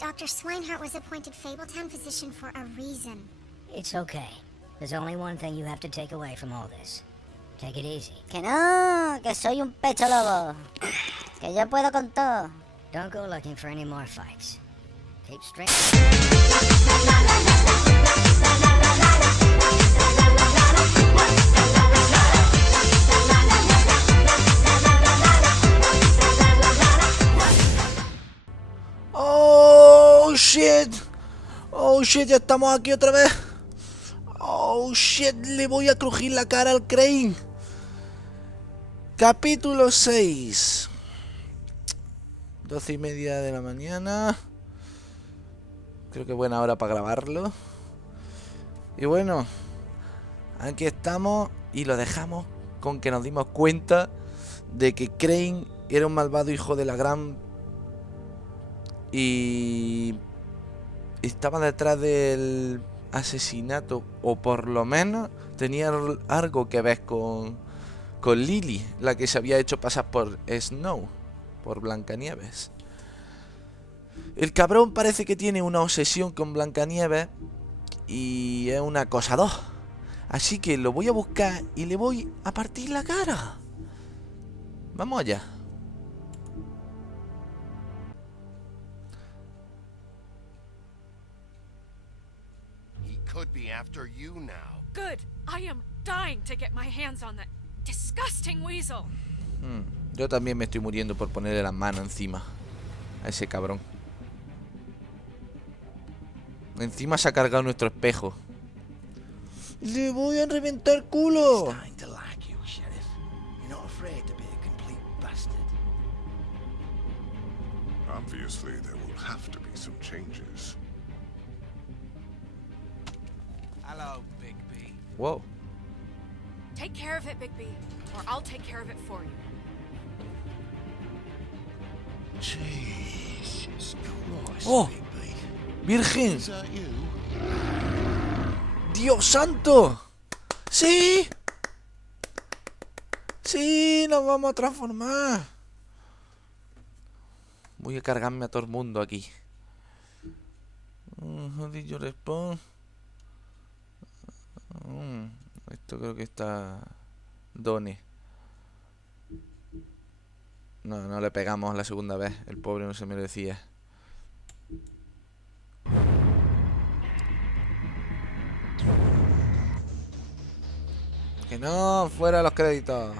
Dr. Swinehart was appointed Fabletown physician for a reason. It's okay. There's only one thing you have to take away from all this. Take it easy. Que no, que soy un pecho lobo. Que yo puedo con todo. Don't go looking for any more fights. Keep straight. Oh shit. Oh shit, ya estamos aquí otra vez. Oh shit, le voy a crujir la cara al Crane. Capítulo 6. 12:30 de la mañana. Creo que buena hora para grabarlo. Y bueno, aquí estamos y lo dejamos con que nos dimos cuenta de que Crane era un malvado hijo de la gran... Y estaba detrás del asesinato, o por lo menos tenía algo que ver con Lily, la que se había hecho pasar por Snow, por Blancanieves. El cabrón parece que tiene una obsesión con Blancanieves y es un acosador. Así que lo voy a buscar y le voy a partir la cara. Vamos allá. Could be after you now. Good. I am dying to get my hands on that disgusting weasel. Yo también me estoy muriendo por ponerle las manos encima a ese cabrón. Encima se ha cargado nuestro espejo. ¡Le voy a reventar culo! Obviously, there will have to be some changes. Hello, Big B. Wow. Take care of it, Big B, or I'll take care of it for you. Jesus Christ, Oh, Big B. Virgen. Is that you? ¡Dios santo! ¡Sí! ¡Sí! ¡Nos vamos a transformar! Voy a cargarme a todo el mundo aquí. Jodido respawn. Esto creo que está... Done. No, no le pegamos la segunda vez. El pobre no se merecía. Que no, fuera los créditos.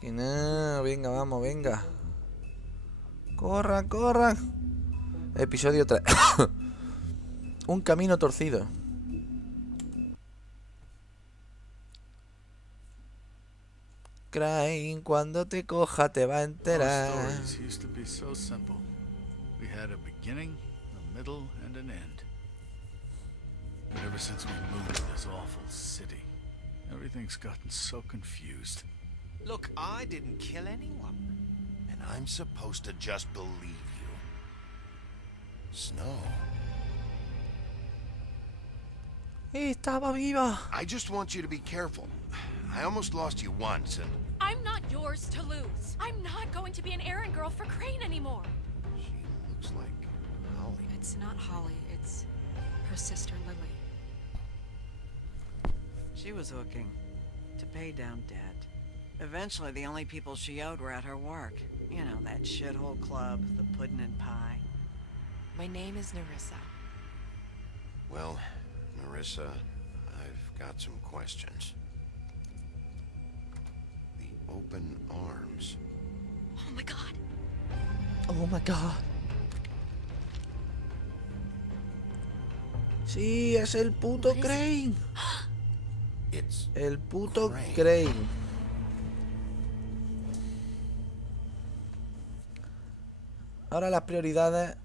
Que no, venga, vamos, venga. Corran, corran. Episodio 3. Un camino torcido. Crane, cuando te coja te va a enterar. Our stories used to be so simple. We had a beginning, a middle, and an end. But ever since we moved to this awful city, everything's gotten so confused. Look, I didn't kill anyone. And I'm supposed to just believe you. Snow. Estaba viva. I just want you to be careful. I almost lost you once, and... I'm not yours to lose. I'm not going to be an errand girl for Crane anymore. She looks like Holly. It's not Holly, it's her sister Lily. She was hooking to pay down debt. Eventually, the only people she owed were at her work. You know, that shithole club, the pudding and pie. My name is Nerissa. Well, Nerissa, I've got some questions. The open arms. Oh my god. Oh my god. Sí, es el puto Crane. It's El puto Crane. Crane. Ahora las prioridades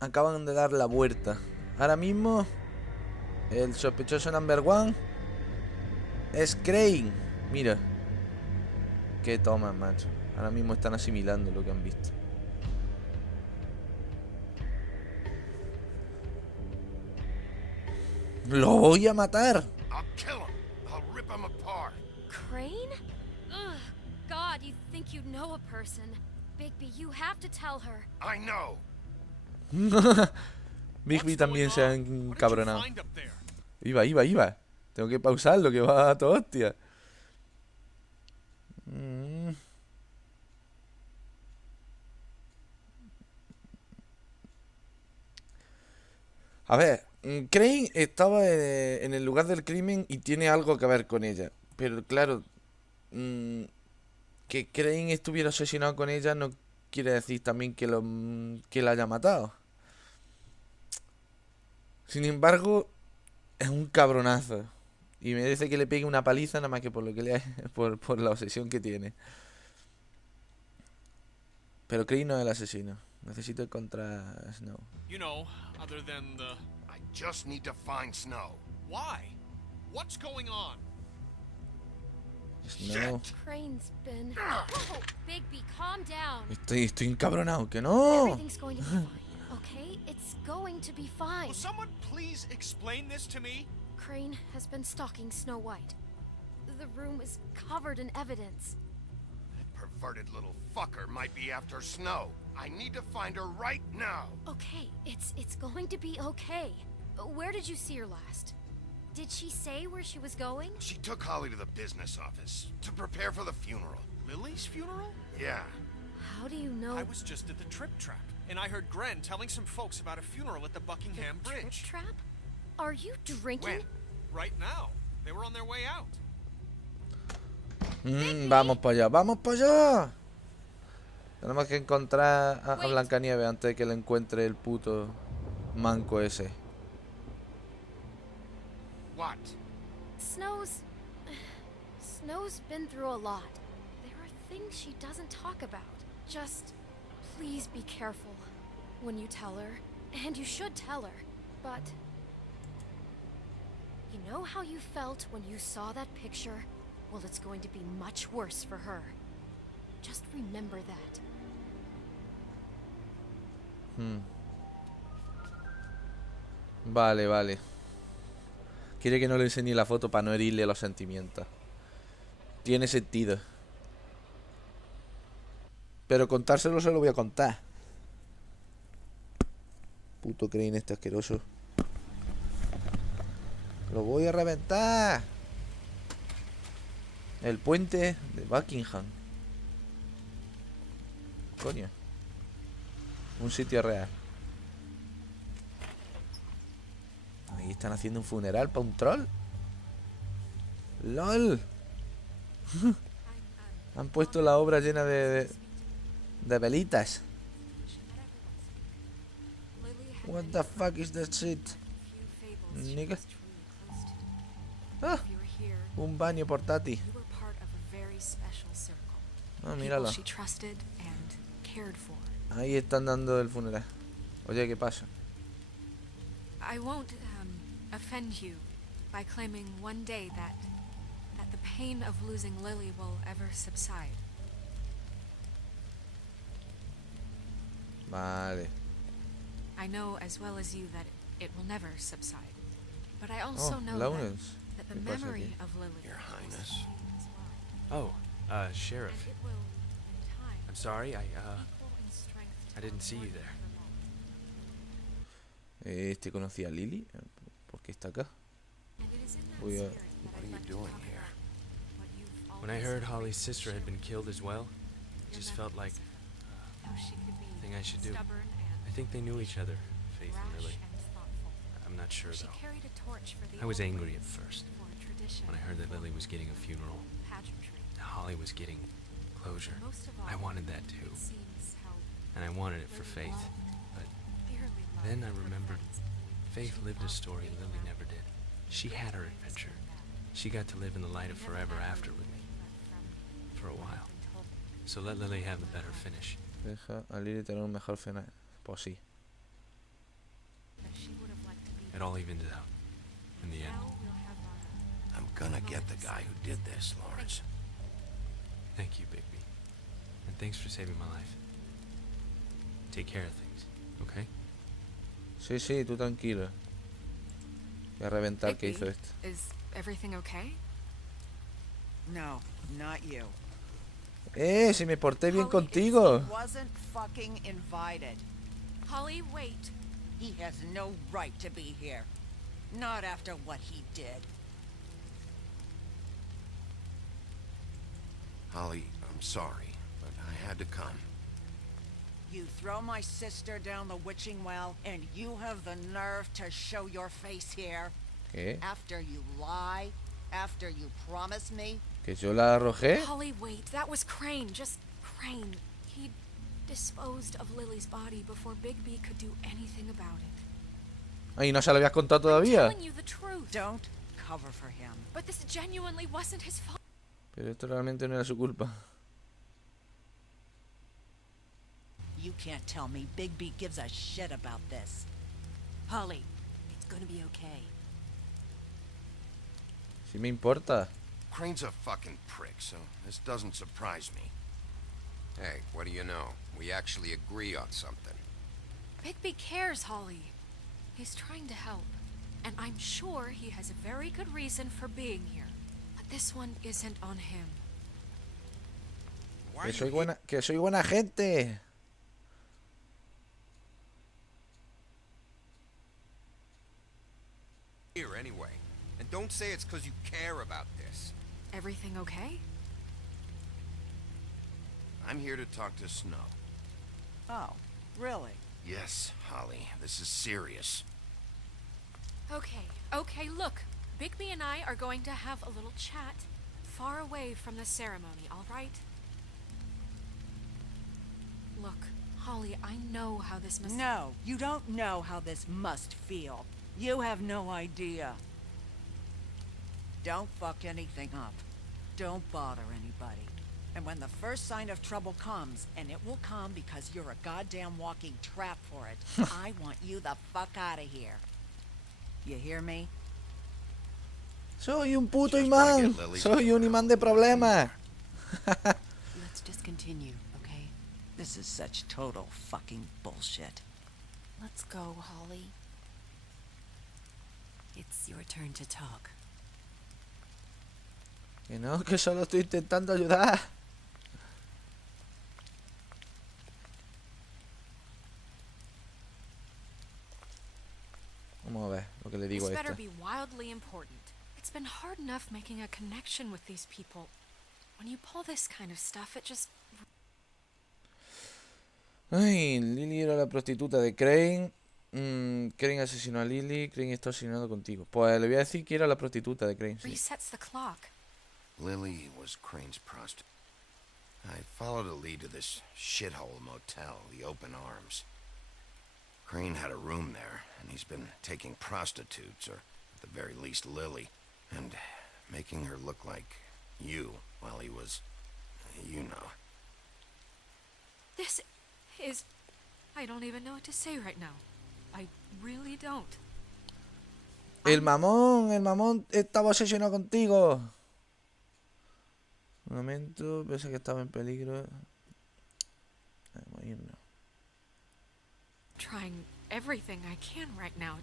acaban de dar la vuelta. Ahora mismo el sospechoso number one es Crane. Mira. Qué toma, macho. Ahora mismo están asimilando lo que han visto. Lo voy a matar. I'll kill him. I'll them apart. Crane? Ugh. God, you think you know a person. Bigby, you have to tell her. I know. Bigby también se ha encabronado. Iba. Tengo que pausarlo, que va a toda hostia. A ver, Crane estaba en el lugar del crimen y tiene algo que ver con ella. Pero claro, que Crane estuviera obsesionado con ella no quiere decir también que la haya matado. Sin embargo, es un cabronazo. Y merece que le pegue una paliza nada más que por lo que por la obsesión que tiene. Pero Crane no es el asesino. Necesito encontrar a Snow. You know, other than the... I just need to find Snow. Why? What's going on? Snow. Crane's been... Oh, Bigby, calm down. Estoy encabronado, que no. Everything's going to be fine, okay? It's going to be fine. Will someone please explain this to me? Crane has been stalking Snow White. The room is covered in evidence. That perverted little fucker might be after Snow. I need to find her right now. Okay, it's going to be okay. Where did you see her last? Did she say where she was going? She took Holly to the business office to prepare for the funeral. Lily's funeral? Yeah. How do you know? I was just at the Trip Trap, and I heard Gren telling some folks about a funeral at the Buckingham Trip Bridge. Trap? Are you drinking? When? Right now. They were on their way out. Vamos para allá. Tenemos que encontrar a Blancanieves antes de que le encuentre el puto manco ese. What? Snow's been through a lot. There are things she doesn't talk about. Just please be careful when you tell her. And you should tell her. But you know how you felt when you saw that picture? Well, it's going to be much worse for her. Just remember that. Vale. Quiere que no le enseñe la foto para no herirle los sentimientos. Tiene sentido. Pero contárselo se lo voy a contar. Puto Crane este asqueroso. Lo voy a reventar. El puente de Buckingham. Coño. Un sitio real. Ahí están haciendo un funeral para un troll. ¡Lol! Han puesto la obra llena de velitas. What the fuck is that shit? Nigga. Ah, un baño portátil. Ah, míralo. Ahí están dando el funeral. Oye, ¿qué pasa? I won't offend you by claiming one day that the pain of losing Lily will ever subside. Vale. I know as well as you that it will never subside. But I also know that the memory of Lily, Your Highness. as well. Oh, Sheriff. And it will, in time, I'm sorry, equal in strength to I didn't see you the there. Este conocía a Lily. ¿Por qué está acá? And it is in that Voy a... spirit that What are I'd you like to doing talk here? about what you've When I always heard been Holly's doing. sister had been killed as well, it Your just felt like methods, how she could be thing I should do. stubborn I and think they knew each other, Faith and rash Lily. and thoughtful. I'm not sure She though. carried a torch for the I was old angry at ways, first for tradition, when I heard that Lily was getting a funeral. pageantry. Holly was getting closure. Most of all, I wanted that too, it seems how and I wanted it for Lily Faith. But dearly loved then I her remembered friends. Faith She lived a loved story being Lily around never did. She She had her always adventure. did that. She got to live in the light of Never forever had after Lily Lily, left for a from while. what had been told me. So let Lily have a better finish. Deja a Lily tener un mejor final. Pues sí. That she would have liked to be It all evened out in the end. now we'll have our I'm gonna get the guy who did this, Lawrence. Thank you, Bigby. And thanks for saving my life. Take care of things, okay? Sí, tú tranquilo. Voy a reventar que hizo Bigby, esto. Is everything okay? No, not you. Si me porté bien Holly, contigo. He wasn't fucking invited. Holly, wait. He has no right to be here. Not after what he did. Holly, I'm sorry, but I had to come. You throw my sister down the witching well, and you have the nerve to show your face here? ¿Qué? After you lie? After you promise me? ¿Que yo la arrojé? Holly, wait. That was Crane. Just Crane. He disposed of Lily's body before Bigby could do anything about it. Ay, ¿no se lo habías contado I'm todavía? telling you the truth. Don't cover for him. But this genuinely wasn't his fault. Pero esto realmente no era su culpa. You can't tell me Bigby gives a shit about this. Holly, it's gonna be okay. Sí me importa. Crane's a fucking prick, so this doesn't surprise me. Hey, what do you know? We actually agree on something. Bigby cares, Holly. He's trying to help. And I'm sure he has a very good reason for being here. But this one isn't on him. Que soy buena gente. Here, anyway. And don't say it's because you care about this. Everything okay? I'm here to talk to Snow. Oh, really? Yes, Holly, this is serious. Okay, look. Bigby and I are going to have a little chat far away from the ceremony, all right? Look, Holly, I know how this must... No, you don't know how this must feel. You have no idea. Don't fuck anything up. Don't bother anybody. And when the first sign of trouble comes, and it will come because you're a goddamn walking trap for it, I want you the fuck out of here. You hear me? Soy un puto imán. Soy un imán de problemas. Let's just continue, okay? This is such total fucking bullshit. Let's go, Holly. It's your turn to talk. Que no, que solo estoy intentando ayudar. Vamos a ver lo que le digo a This better esta. be wildly important. It's been hard enough making a connection with these people. When you pull this kind of stuff, it just... Ay, Lily era la prostituta de Crane. Crane asesinó a Lily. Crane está asesinado contigo. Pues le voy a decir que era la prostituta de Crane, sí. resets the clock. Lily was Crane's prostitute. I followed a lead to this shithole motel, the Open Arms. Crane had a room there, and he's been taking prostitutes, or at the very least Lily, and making her look like you while he was, you know. This is... I don't even know what to say right now. I really don't. El mamón estaba obsesionado contigo. Un momento, pensé que estaba en peligro. Vamos a irnos. Trying everything I can right now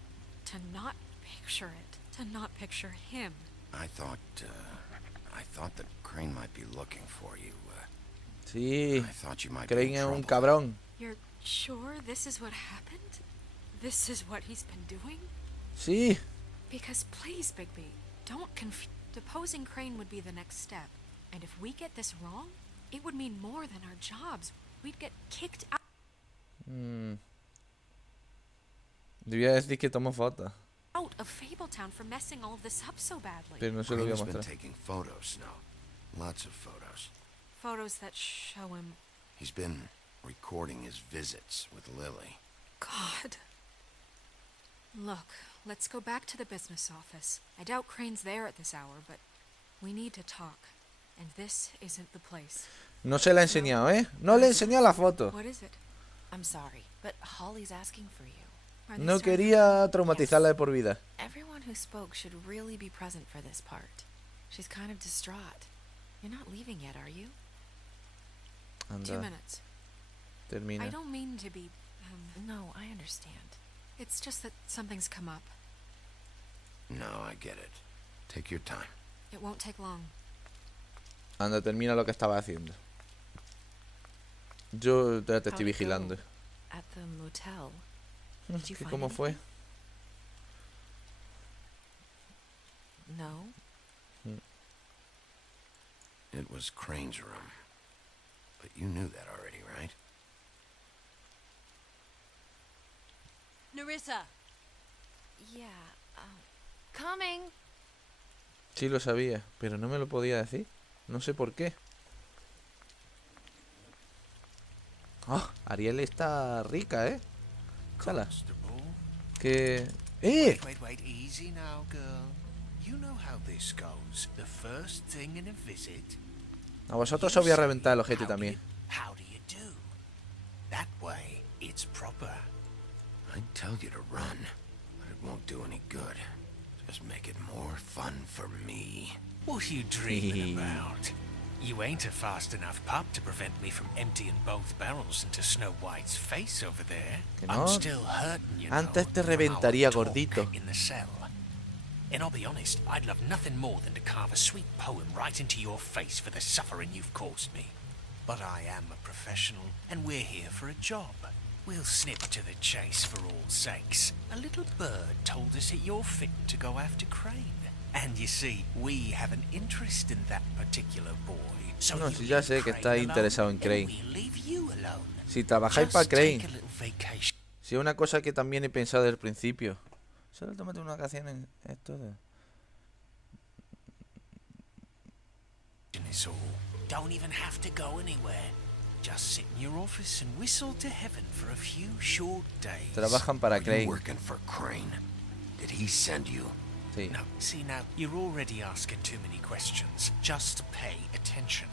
to not picture it, to not picture him. I thought that Crane might be looking for you. Sí, I thought you might be Crane in es un trouble. cabrón. You're sure this is what happened? This is what he's been doing? Sí. Because please, Bigby, don't confuse... Deposing Crane would be the next step. And if we get this wrong, it would mean more than our jobs. We'd get kicked out. Debía decir que tomo fotos. Out of Fabletown for messing all of this up so badly. Pero no se lo voy a Crane's been mostrar. taking photos now. Lots of photos. Photos that show him... He's been recording his visits with Lily. God. Look, let's go back to the business office. I doubt Crane's there at this hour, but we need to talk. And this isn't the place. No se la he enseñado, ¿eh? No le he enseñado la foto. What is it? I'm sorry, but Holly's asking for you. Are they No starting- quería traumatizarla de por vida. Everyone who spoke should really be present for this part. She's kind of distraught. You're not leaving yet, are you? 2 Anda, minutes. I termina. don't mean to be... No, I understand. It's just that something's come up. No, I get it. Take your time. It won't take long. Anda, termina lo que estaba haciendo. Yo ya te estoy vigilando. At the motel. ¿Qué cómo fue? No. It was Crane's room. But you knew that already, right? Nerissa. Yeah, coming. Sí lo sabía, pero no me lo podía decir. No sé por qué. Oh, Ariel está rica, ¿eh? Chala. Que... ¡Eh! Wait, easy now, girl. You know how this goes. The first thing in a visit. A vosotros os voy a reventar el ojete también. How do you do? That way, it's proper. I'd tell you to run, but it won't do any good. Just make it more fun for me. What are you dreaming about? You ain't a fast enough pup to prevent me from emptying both barrels into Snow White's face over there. Que no. I'm still hurting, you know. Antes te from reventaría, our talk gordito. In the cell. And I'll be honest, I'd love nothing more than to carve a sweet poem right into your face for the suffering you've caused me. But I am a professional, and we're here for a job. We'll snip to the chase for all sakes. A little bird told us that you're fitting to go after Crane. And you see, we have an interest in that particular boy. So No, si ya sé que estáis interesado en Crane. leave you alone. Si trabajáis para Just take Crane. a little vacation. Si es una cosa que también he pensado desde el principio. Solo tómate una vacación en esto de... Is all. Don't even have to go anywhere. Just sit in your office and whistle to heaven for a few short days. Trabajan para Are you Crane. working for Crane? Did he send you? Sí. No, see now, you're already asking too many questions. Just pay attention.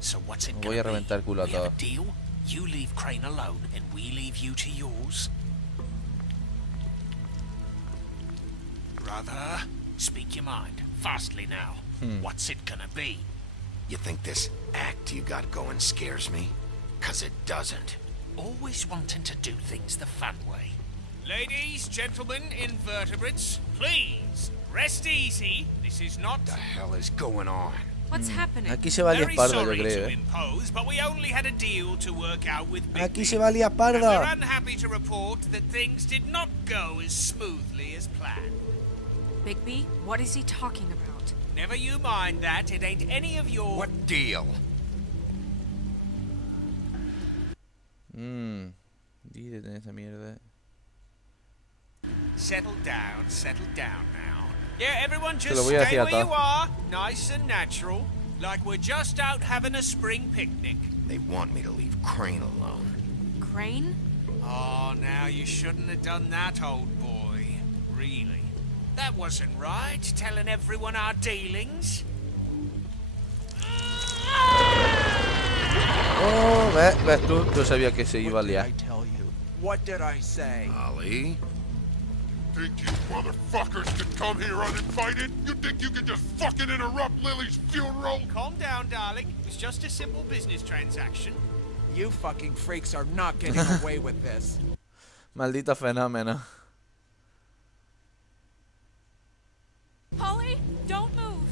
So what's it Voy a gonna reventar el culo a be? We have a todos. deal? You leave Crane alone and we leave you to yours? Brother, speak your mind. Fastly now. What's it gonna be? You think this act you got going scares me? 'Cause it doesn't. Always wanting to do things the fun way. Ladies, gentlemen, invertebrates, please, rest easy. This is not... What the hell is going on? What's happening? Aquí se va a liar Very parda, yo sorry creo, to ¿eh? impose, but we only had a deal to work out with Big Aquí B. se va a liar And we're parda. unhappy to report that things did not go as smoothly as planned. Bigby, what is he talking about? Never you mind that, it ain't any of your... What deal? Dígate en esa mierda. Settle down now. Yeah, everyone Se just lo voy a stay decir a where you todos. are, nice and natural, like we're just out having a spring picnic. They want me to leave Crane alone. Crane? Oh, now you shouldn't have done that, old boy. Really. That wasn't right, telling everyone our dealings. Oh, ves tú, yo sabía que se iba a liar. What did I say? Ali? Think you motherfuckers can come here uninvited? You think you can just fucking interrupt Lily's funeral? Calm down, darling. It was just a simple business transaction. You fucking freaks are not getting away with this. Maldito fenómeno. Polly, don't move.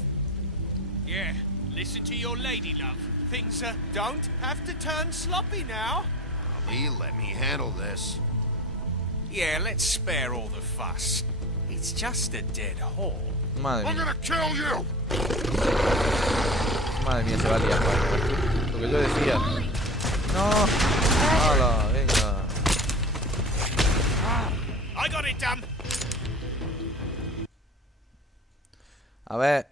Yeah, listen to your lady love. Things don't have to turn sloppy now. Ali, let me handle this. Yeah, let's spare all the fuss. It's just a dead hole. Madre I'm mía. gonna kill you! Madre mía, se va a liar parda. Lo que yo decía. No. Hala, venga. I got it done. A ver.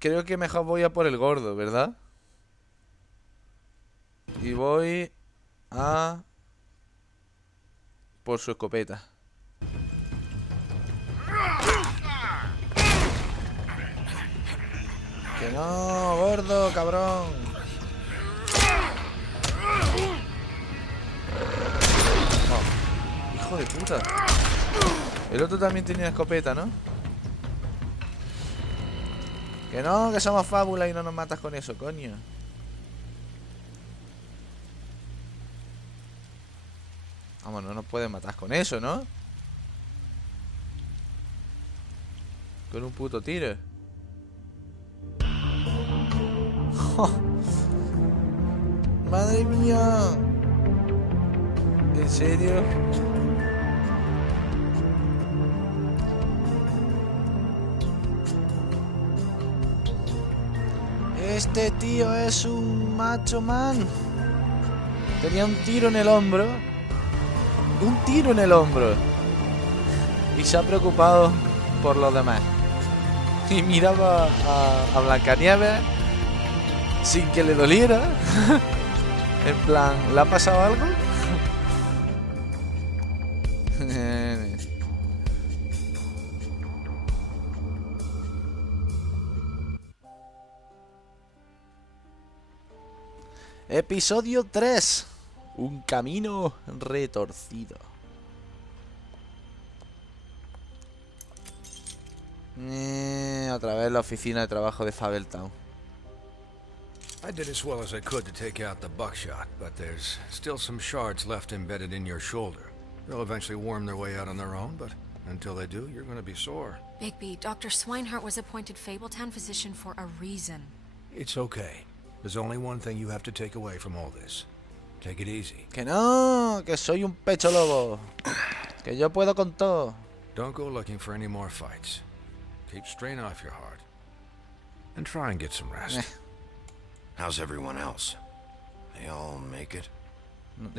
Creo que mejor voy a por el gordo, ¿verdad? Y voy a... por su escopeta. Que no, gordo, cabrón. Oh, hijo de puta. El otro también tenía escopeta, ¿no? Que no, que somos fábula y no nos matas con eso, coño. Vamos, no nos pueden matar con eso, ¿no? Con un puto tiro. ¡Oh! ¡Madre mía! ¿En serio? Este tío es un macho man. Tenía un tiro en el hombro. Un tiro en el hombro. Y se ha preocupado por los demás. Y miraba a Blancanieves sin que le doliera. En plan, ¿le ha pasado algo? Episodio 3. Un camino retorcido. Otra vez la oficina de trabajo de Fabeltown. I did as well as I could to take out the buckshot, but there's still some shards left embedded in your shoulder. They'll eventually worm their way out on their own, but until they do, you're going to be sore. Bigby, Dr. Swinehart was appointed Fabletown physician for a reason. It's okay. There's only one thing you have to take away from all this. Take it easy. Que no, que soy un pecho lobo. Que yo puedo con todo. Don't go looking for any more fights. Keep strain off your heart. And try and get some rest. How's everyone else? They all make it?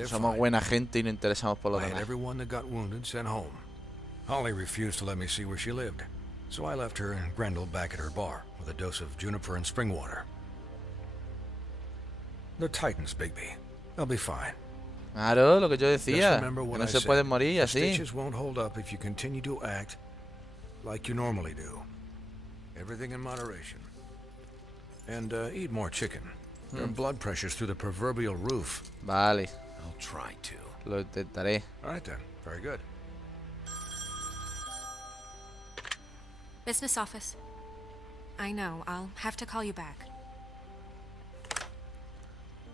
Somos buena gente y nos interesamos por los I had demás. everyone that got wounded sent home. Holly refused to let me see where she lived, so I left her and Grendel back at her bar with a dose of juniper and spring water. They're titans, Bigby. They'll be fine. Claro, lo que yo Just decía. remember Que what no I se said. pueden morir The así. stitches won't hold up if you continue to act like you normally do. Everything in moderation. And eat more chicken. Your blood pressure's through the proverbial roof. Vale, I'll try to. lo intentaré. All right then. Very good. Business office. I know, I'll have to call you back.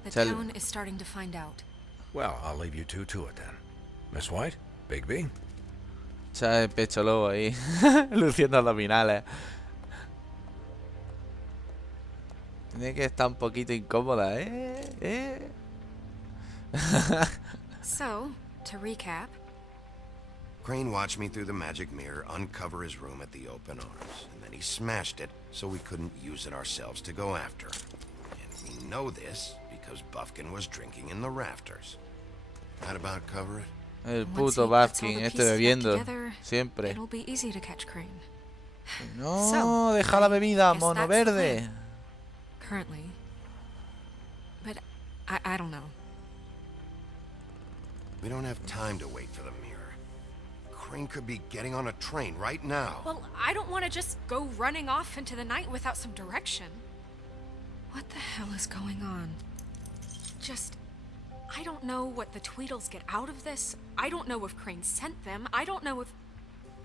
The Tell- town is starting to find out. Well, I'll leave you two to it then. Miss White, Bigby. Echa el pecho lobo ahí. Luciendo abdominales. Tiene que estar un poquito incómoda, So, to recap, Crane watched me through the magic mirror uncover his room at the open arms, and then he smashed it so we couldn't use it ourselves to go after him. And we know this because Buffkin was drinking in the rafters. That about cover it? El once puto he puts all Buffkin, the este pieces back bebiendo. together, Siempre. it'll be easy to catch Crane. No, So, deja la bebida, guess mono that's the verde. plan. Currently. But I don't know. We don't have time to wait for the mirror. Crane could be getting on a train right now. Well, I don't want to just go running off into the night without some direction. What the hell is going on? I don't know what the Tweedles get out of this. I don't know if Crane sent them. I don't know if...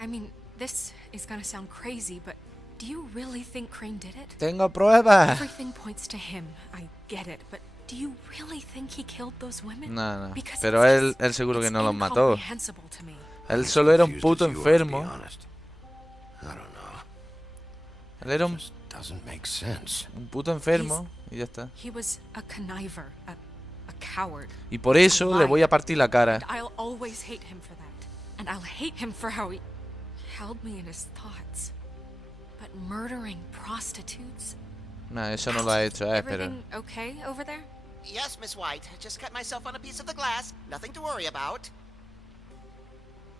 I mean, this is gonna sound crazy, but do you really think Crane did it? Tengo pruebas. Everything points to him. I get it, but do you really think he killed those women? No, no. Because Pero it's él seguro que it's no los mató. incomprehensible to me. Él solo era un Confused puto as you are, to be enfermo. honest. I don't know. Él era un Just doesn't make sense. puto enfermo y ya está. He was a conniver, a coward. Y por eso le voy a partir la cara. And I'll always hate him for that. And I'll hate him for how he held me in his thoughts. But murdering prostitutes? Nah, eso no lo ha hecho, pero... Everything okay over there? Yes, Miss White. Just cut myself on a piece of the glass. Nothing to worry about.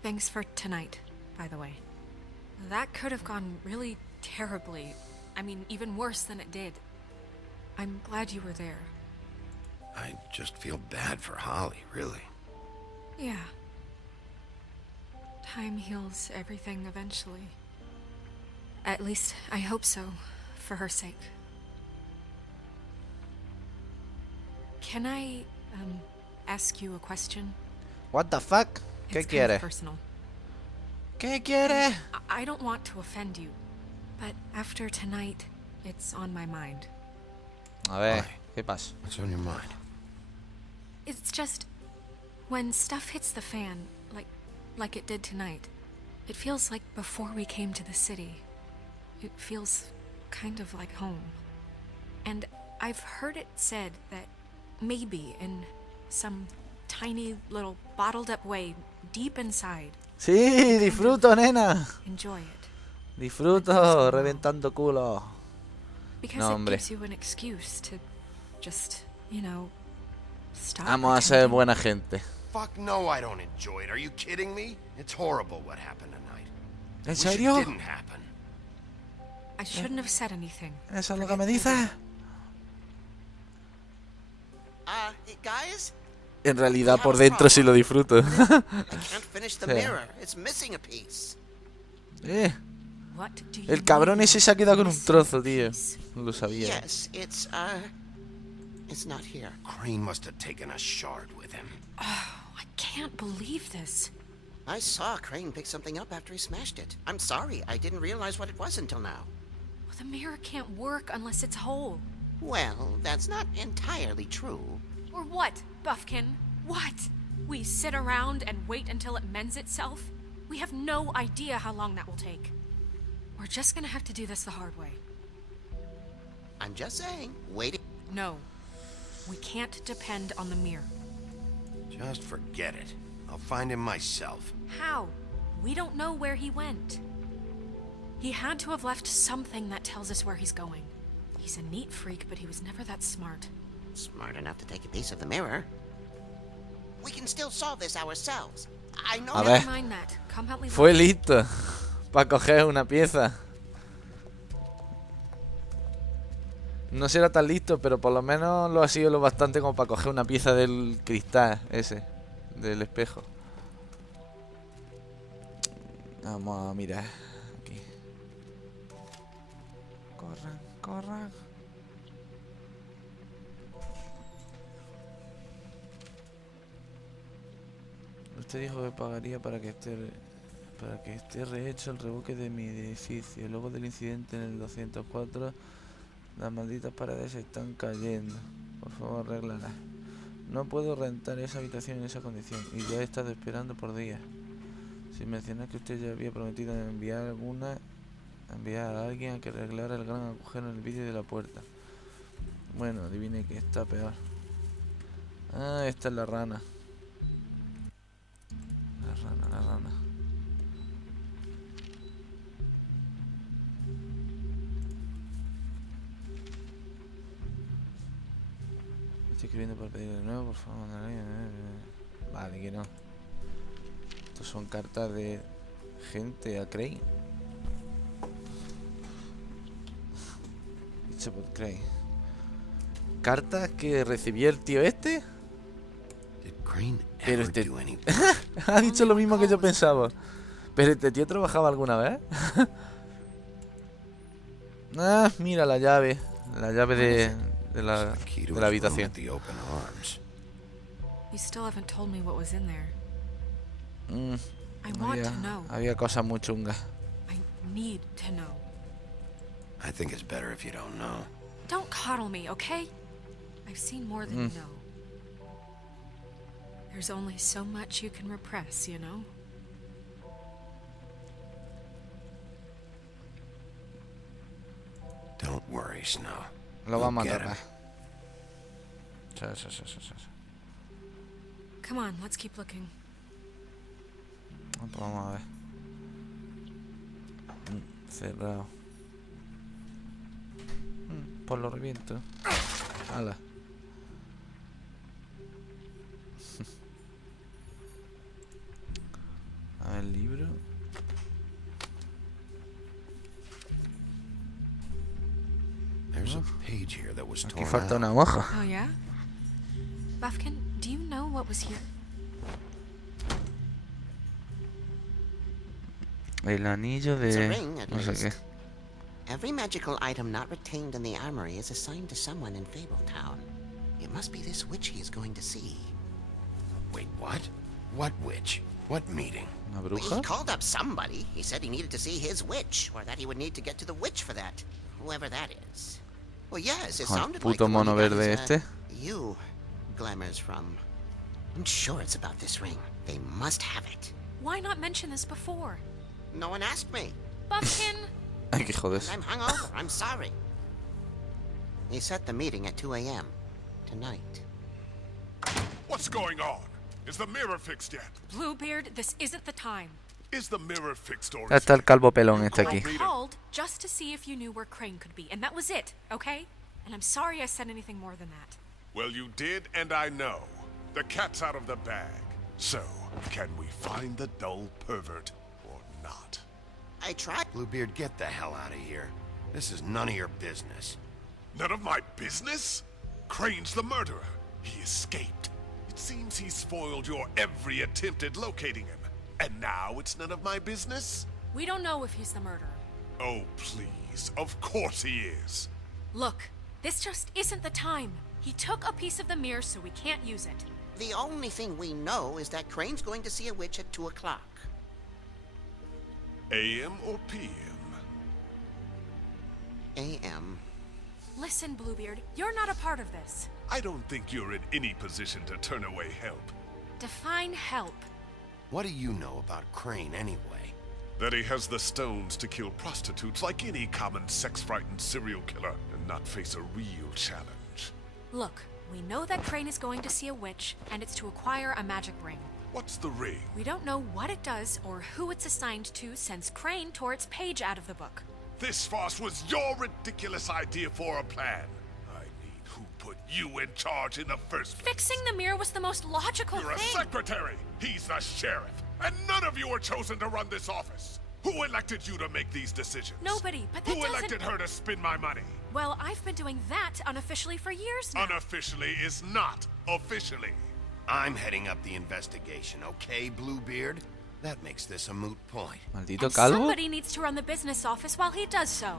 Thanks for tonight, by the way. That could have gone really terribly. I mean, even worse than it did. I'm glad you were there. I just feel bad for Holly, really. Yeah. Time heals everything eventually. At least, I hope so, for her sake. Can I, ask you a question? What the fuck? ¿Qué It's kind of quiere? personal. ¿Qué quiere? I don't want to offend you, but after tonight, it's on my mind. A ver, ¿qué pasa? What's on your mind? It's just, when stuff hits the fan, like it did tonight, it feels like before we came to the city. It feels kind of like home. And I've heard it said that maybe in some tiny little bottled up way deep inside. Sí, disfruto, nena. Enjoy it. Disfruto reventando culo. Because No, it hombre. gives you an excuse to just, stop. Vamos a ser buena gente. Fuck no, I don't enjoy it. Are you kidding me? It's horrible what happened tonight. ¿En Wish serio? it didn't happen. I shouldn't have said anything. ¿Eso es lo que me dices? Guys? En realidad por dentro sí lo disfruto. I can't finish the Sí. mirror. It's missing a piece. What do you El cabrón mean? ese se ha quedado con un trozo, tío. No lo sabía. Yes, it's not here. Crane must have taken a shard with him. I can't believe this. I saw Crane pick something up after he smashed it. I'm sorry, I didn't realize what it was until now. The mirror can't work unless it's whole. Well, that's not entirely true. Or what, Buffkin? What? We sit around and wait until it mends itself? We have no idea how long that will take. We're just gonna have to do this the hard way. I'm just saying, waiting. No. We can't depend on the mirror. Just forget it. I'll find him myself. How? We don't know where he went. He had to have left something that tells us where he's going. He's a neat freak, but he was never that smart. Smart enough to take a piece of the mirror. We can still solve this ourselves. I know. A ver. Never mind that. Come help me. Fue look. listo para coger una pieza. No será tan listo, pero por lo menos lo ha sido lo bastante como para coger una pieza del cristal ese, del espejo. Vamos a mirar aquí. Corran, corran. Usted dijo que pagaría para que esté rehecho el revoque de mi edificio. Luego del incidente en el 204, las malditas paredes se están cayendo. Por favor, arréglalas. No puedo rentar esa habitación en esa condición y ya he estado esperando por días. Sin mencionar que usted ya había prometido enviar a alguien a que arreglara el gran agujero en el vídeo de la puerta. Bueno, adivine que está peor. Ah, esta es la rana. La rana. Estoy escribiendo para pedir de nuevo, por favor. Vale, que no. Estos son cartas de gente a Crane. Dicho por Crane. Cartas que recibió el tío este. Pero este ha dicho lo mismo que yo pensaba. Pero este tío trabajaba alguna vez. Ah, mira la llave. La llave de la habitación. You still haven't told me what was in there. I want to know. Había cosas muy chungas. I need to know. I think it's better if you don't know. Don't coddle me, okay? I've seen more than you know. There's only so much you can repress, you know? Don't worry, Snow. Lo va a We'll get matar. him. Come on, let's keep looking. Vamos a ver. Cerrado. Pues lo reviento. Hala. A ver, el libro. There's a page here that was Aquí torn falta out. una hoja. Oh, yeah? Buffkin, do you know what was here? El anillo It's a de... ring, at no sé least. qué. Every magical item not retained in the armory is assigned to someone in Fabletown. It must be this witch he is going to see. Wait, what? What witch? What meeting? ¿Una He bruja? called up somebody. He said he needed to see his witch, or that he would need to get to the witch for that. Whoever that is. Well, yes, it El sounded like puto the one mono he got verde his, este. you glamours from. I'm sure it's about this ring. They must have it. Why not mention this before? No one asked me. Buffkin! Ay, qué jodes. I'm hungover. I'm sorry. He set the meeting at 2 a.m. tonight. What's going on? Is the mirror fixed yet? Bluebeard, this isn't the time. Is the mirror fixed or Está el calvo pelón este aquí. I called just to see if you knew where Crane could be, and that was it, okay? And I'm sorry I said anything more than that. Well, you did, and I know. The cat's out of the bag. So, can we find the dull pervert or not? I tried. Bluebeard, get the hell out of here. This is none of your business. None of my business? Crane's the murderer. He escaped. It seems he spoiled your every attempt at locating him. And now it's none of my business? We don't know if he's the murderer. Oh, please. Of course he is. Look, this just isn't the time. He took a piece of the mirror, so we can't use it. The only thing we know is that Crane's going to see a witch at 2 o'clock. AM or PM? AM. Listen, Bluebeard, you're not a part of this. I don't think you're in any position to turn away help. Define help. What do you know about Crane anyway? That he has the stones to kill prostitutes like any common sex-frightened serial killer and not face a real challenge. Look, we know that Crane is going to see a witch, and it's to acquire a magic ring. What's the ring? We don't know what it does or who it's assigned to since Crane tore its page out of the book. This farce was your ridiculous idea for a plan. I mean, who put you in charge in the first place? Fixing the mirror was the most logical You're thing. a secretary. He's the sheriff. And none of you were chosen to run this office. Who elected you to make these decisions? Nobody, but that Who doesn't... elected her to spend my money? Well, I've been doing that unofficially for years now. Unofficially is not officially. I'm heading up the investigation, okay, Bluebeard? That makes this a moot point. Maldito And calvo. somebody needs to run the business office while he does so.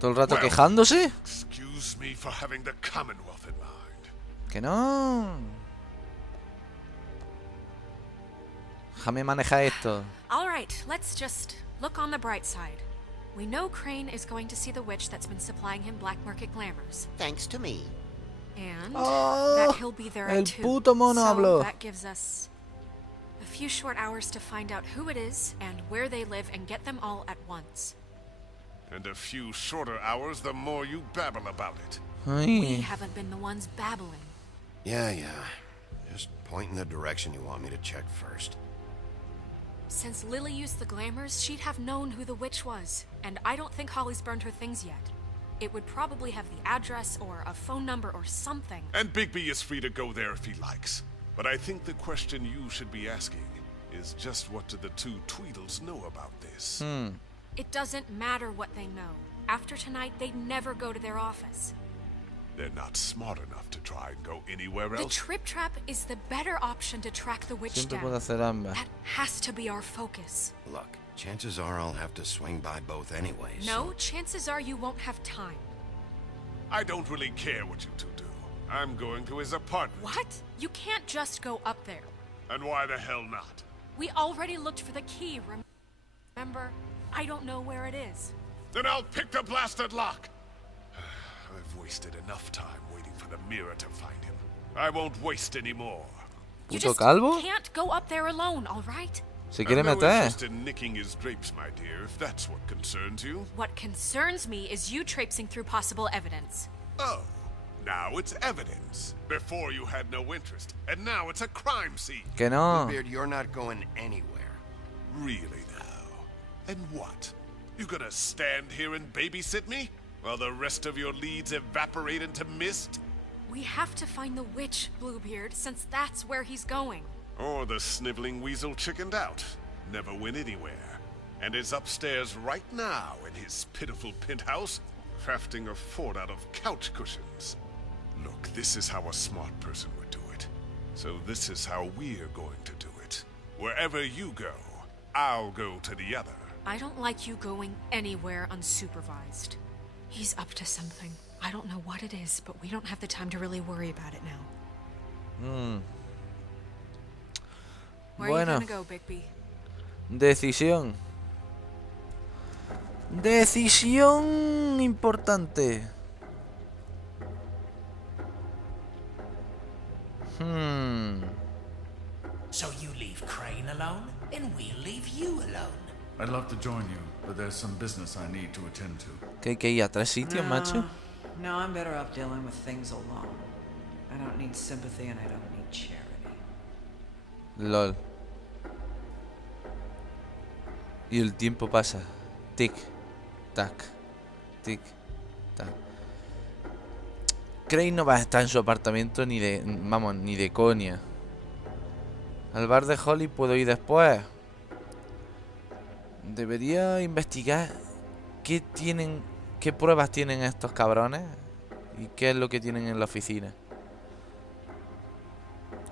Todo el rato Well, quejándose. Excuse me for having the Commonwealth in mind. Que no. Déjame manejar esto. All right, let's just look on the bright side. We know Crane is going to see the witch that's been supplying him black market glamours. Thanks to me. And Oh, that he'll be there el at 2. puto mono so habló. that gives us a few short hours to find out who it is and where they live and get them all at once. And a few shorter hours, the more you babble about it. We Ay. haven't been the ones babbling. Yeah. Just point in the direction you want me to check first. Since Lily used the glamours, she'd have known who the witch was, and I don't think Holly's burned her things yet. It would probably have the address or a phone number or something. And Bigby is free to go there if he likes. But I think the question you should be asking is just what do the two Tweedles know about this? It doesn't matter what they know. After tonight, they'd never go to their office. They're not smart enough to try and go anywhere The else. Trip Trap is the better option to track the witch Siempre down. puedo hacer ambas. That has to be our focus. Look, chances are I'll have to swing by both anyways. No, chances are you won't have time. I don't really care what you two do. I'm going to his apartment. What? You can't just go up there. And why the hell not? We already looked for the key, remember? I don't know where it is. Then I'll pick the blasted lock. I've wasted enough time waiting for the mirror to find him. I won't waste any more. You Puto just calvo. can't go up there alone, all right? Se quiere I've no meter. interest in nicking his drapes, my dear, if that's what concerns you. What concerns me is you traipsing through possible evidence. Oh, now it's evidence. Before you had no interest, and now it's a crime scene. Que no. Bluebeard, you're not going anywhere. Really now? And what? You gonna stand here and babysit me? While the rest of your leads evaporate into mist? We have to find the witch, Bluebeard, since that's where he's going. Or the sniveling weasel chickened out, never went anywhere, and is upstairs right now in his pitiful penthouse, crafting a fort out of couch cushions. Look, this is how a smart person would do it. So this is how we're going to do it. Wherever you go, I'll go to the other. I don't like you going anywhere unsupervised. He's up to something. I don't know what it is, but we don't have the time to really worry about it now. Where are you Bueno. gonna go, Bigby? Decisión. Decisión importante. So you leave Crane alone, and we'll leave you alone. I'd love to join you, but there's some business I need to attend to. ¿Que hay que ir a 3 sitios, macho? No, I'm better off dealing with things alone. I don't need sympathy and I don't need charity. LOL. Y el tiempo pasa. Tic, tac, tic, tac. Crane no va a estar en su apartamento ni de... Vamos, ni de coña. Al bar de Holly puedo ir después. Debería investigar qué tienen... qué pruebas tienen estos cabrones y qué es lo que tienen en la oficina.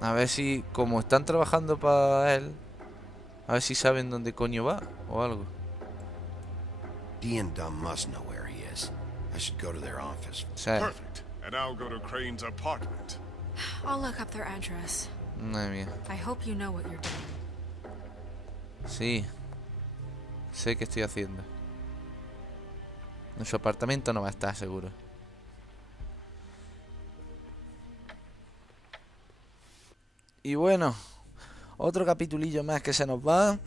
A ver si... como están trabajando para él, a ver si saben dónde coño va o algo. Dee and Dum must know where he is. I should go to their office. Perfect. And I'll go to Crane's apartment. I'll look up their address. Madre mía. I hope you know what you're doing. Sí. Sé qué estoy haciendo. En su apartamento no va a estar, seguro. Y bueno, otro capitulillo más que se nos va.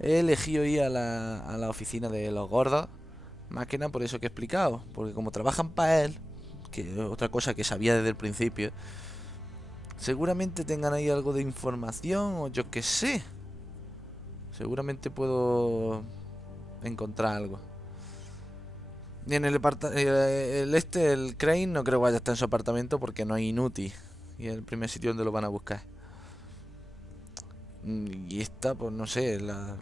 He elegido ir a la oficina de los gordos. Más que nada por eso que he explicado. Porque como trabajan para él, que es otra cosa que sabía desde el principio, seguramente tengan ahí algo de información o yo qué sé. Seguramente puedo encontrar algo. Y en el Crane no creo que vaya a estar en su apartamento porque no hay inútil. Y es el primer sitio donde lo van a buscar. Y esta, pues no sé, la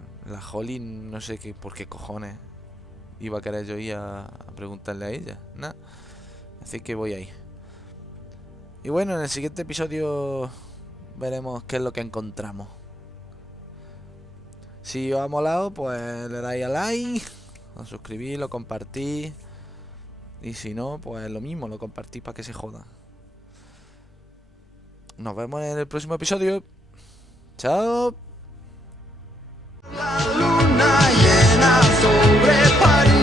Holly, no sé qué, por qué cojones iba a querer yo ir a preguntarle a ella. Nada. Así que voy ahí. Y bueno, en el siguiente episodio veremos qué es lo que encontramos. Si os ha molado, pues le dais a like, os suscribís, lo compartís. Y si no, pues lo mismo, lo compartís para que se joda. Nos vemos en el próximo episodio. Chao. La luna llena sobre París.